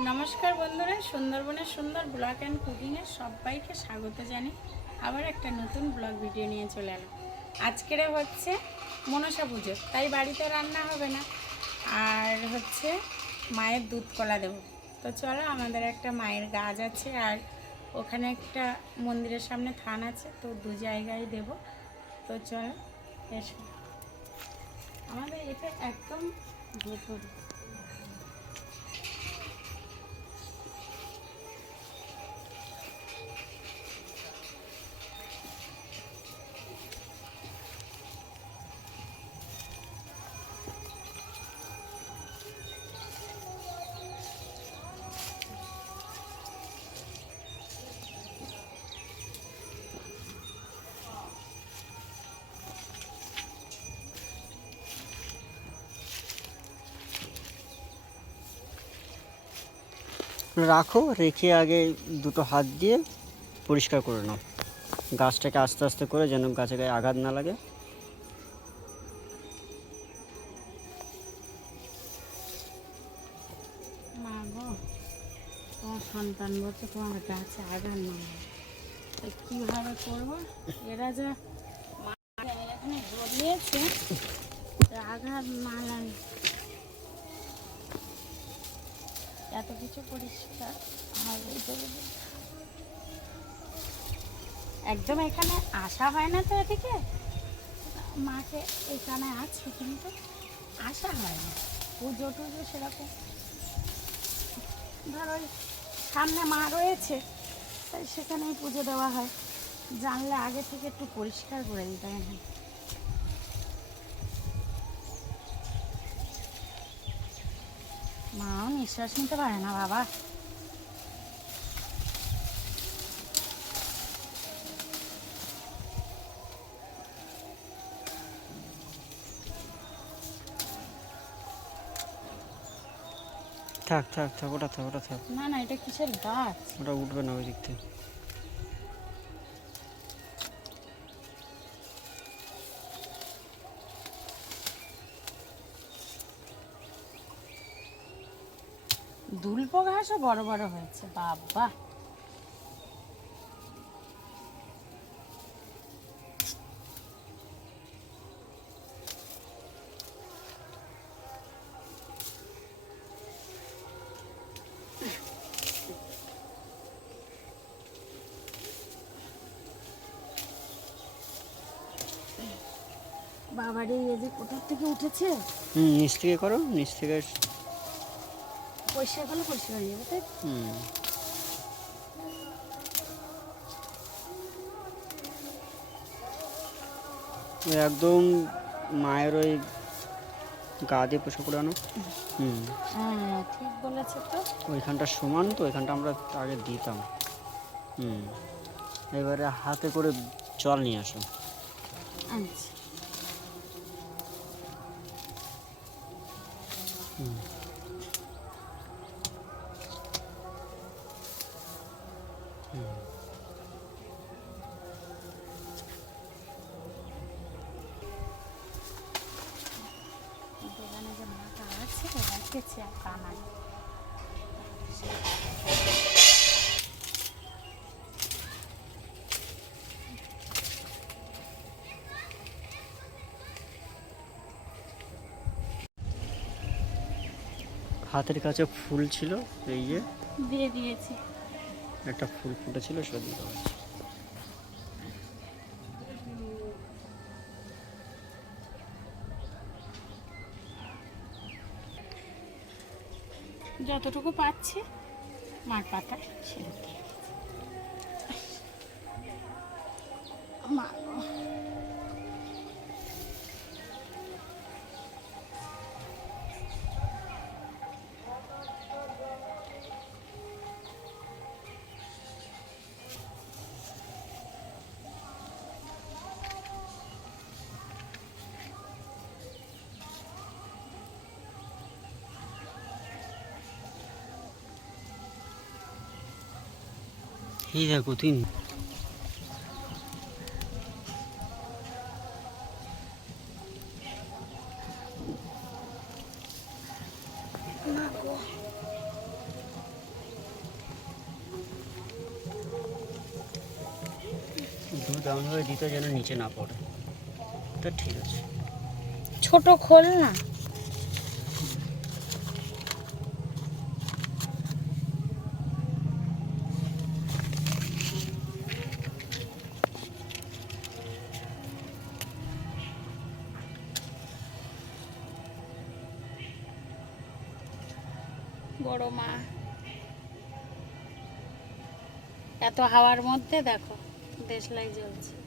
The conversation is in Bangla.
নমস্কার বন্ধুরা, সুন্দরবনের সুন্দর ব্লগ অ্যান্ড কুকিংয়ে সবাইকে স্বাগত জানাই। আবার একটা নতুন ব্লগ ভিডিও নিয়ে চলে এলাম। আজকের হচ্ছে মনসা পুজো, তাই বাড়িতে রান্না হবে না, আর হচ্ছে মায়ের দুধ কলা দেবো। তো চলো, আমাদের একটা মায়ের গাছ আছে আর ওখানে একটা মন্দিরের সামনে থান আছে, তো দু জায়গায় দেব। তো চলো এসো, আমাদের এটা একদম ভেতরে। রাখো, রেখে আগে দুটো হাত দিয়ে পরিষ্কার করে নাও গাছটাকে আস্তে আস্তে করে, যেন গাছে গায়ে আঘাত না লাগে। মা গো, তোমার সন্তান বলছে তোমার গাছে আঘাত না লাগে, কীভাবে করবো? এরা যা এখানে গলিয়েছে, আঘাত না লাগে। এত কিছু পরিষ্কার হবে একদম, এখানে আসা হয় না তো এদিকে। মাকে এখানে আছে কিন্তু আসা হয় না, পুজো টুজো সেরকম। ধরো সামনে মা রয়েছে, তাই সেখানেই পুজো দেওয়া হয়। জানলে আগে থেকে একটু পরিষ্কার করে দিতে হয়। মাও নিঃশ্বাস নিতে পারে না বাবা। থাক থাক থাক, ওটা থাক, ওটা থাক। না না, এটা কিসের গাছ? ওটা উঠবে না ওই দিক থেকে। দুল্প ঘাসও বড় বড় হয়েছে বাবা। বাবারে, এই যে কোথার থেকে উঠেছে। নিচ থেকে করো, নিচ থেকে। পরিষ্কার করলে পরিষ্কার হয়ে যাবে, তাই? একদম মায়ের ওই গা দিয়ে পোষা করে আনো। হ্যাঁ, ঠিক বলেছে তো। ওইখানটা সমান তো, ওইখানটা আমরা আগে দিতাম। এবারে হাতে করে জল নিয়ে আসো। আচ্ছা, দোকানে যে মাটা আছে রেখেছে আর কানায়। হাতের কাছে ফুল ছিল, এই যে দিয়ে দিয়েছি। একটা ফুল ফুটেছিল, সেটা দিয়ে দেওয়া হয়েছে। যতটুকু পাচ্ছি মার পাতা ছেড়ে দিয়ে মা গো। এই দেখো তিন। মা গো, এমনভাবে দিতে যেন নিচে না পড়ে। তো ঠিক আছে। ছোট খোল না। বড় মা এত হাওয়ার মধ্যে দেখো দেশলাই জ্বলছে।